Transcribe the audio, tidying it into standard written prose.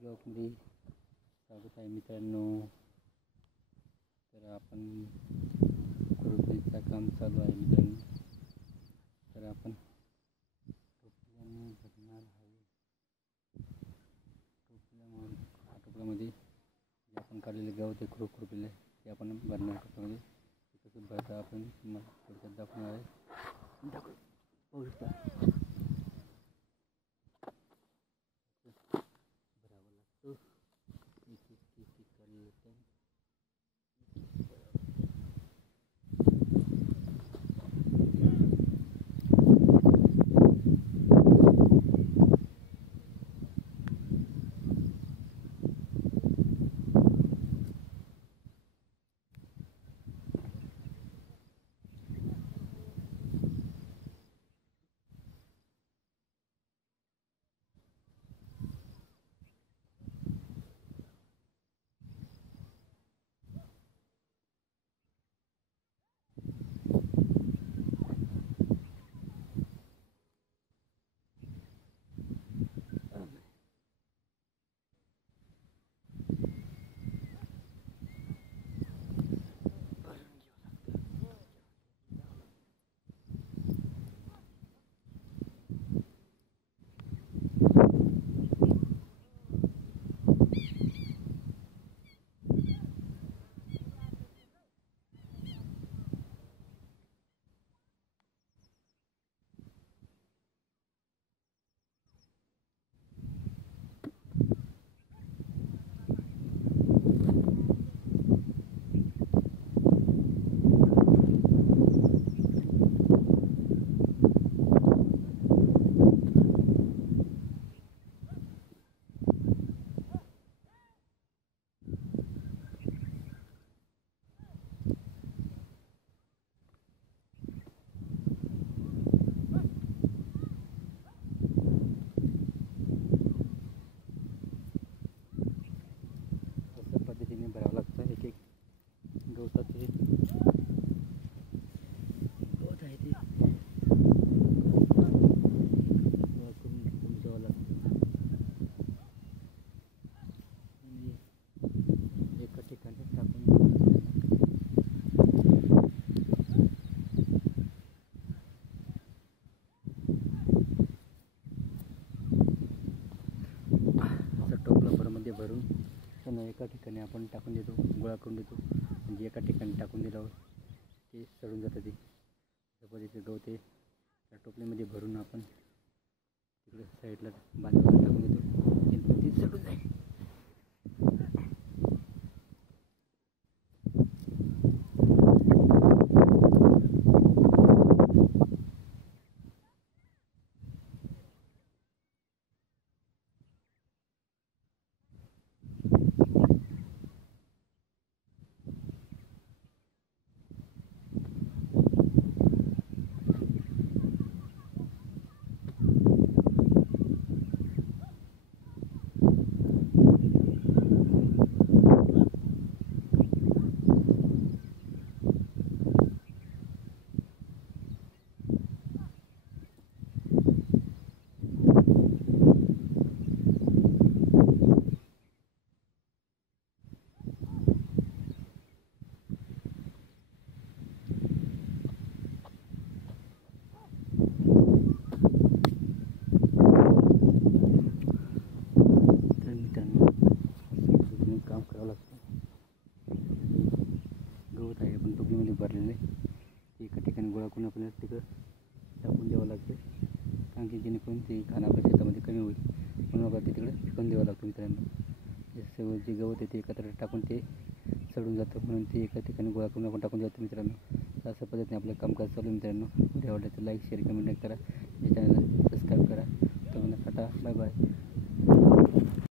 ब्लॉगमध्ये स्वागत आहे मित्रांनो. तर आपण खुरपणीचं काम चालू आहे मित्रांनो. तर आपण टोपल्याने भरणार आहे. टोपल्यामध्ये जे आपण काढलेले गवत ते खुरपलेले ते आपण भरणार टोपल्यामध्ये. कसं भरता आपण तुम्हाला थोडक्यात दाखवणार आहे. पाहू शकता. भरावं लागतं एक काढलेलं होतं. भरावं लागतं. एक गवतात हे गवत आहे ते गोळा करून घ्यावं लागतं. म्हणजे एका ठिकाणी टाकून असं टोपलं भरमध्ये भरून त्यांना एका ठिकाणी आपण टाकून देतो, गोळा करून देतो. म्हणजे एका ठिकाणी टाकून दिल्यावर ते सडून जातं. ते त्या पद्धतीचं गवत ते त्या टोपलीमध्ये भरून आपण तिकडे साईडला बांधायला टाकून देतो. ते सडून जाईल. काम करावं लागतं. गवत आहे आपण टोपलीमध्ये भरलेले एका ठिकाणी गोळा करून आपल्याला तिथं टाकून द्यावं लागतं. कारण की जेणेकरून ते खाणं आपल्या शेतामध्ये कमी होईल म्हणून आपल्याला ते तिकडे फेकून द्यावं लागतं मित्रांनो. हे सगळं जे गवत आहे ते एकत्र टाकून ते सडून जातं म्हणून ते एका ठिकाणी गोळा करून आपण टाकून द्यावं मित्रांनो. अशा पद्धतीने आपलं कामकाज चालू आहे मित्रांनो. व्हिडिओ आवडला तर लाईक शेअर कमेंट करा. या चॅनलला सबस्क्राईब करा. तर टाटा बाय बाय.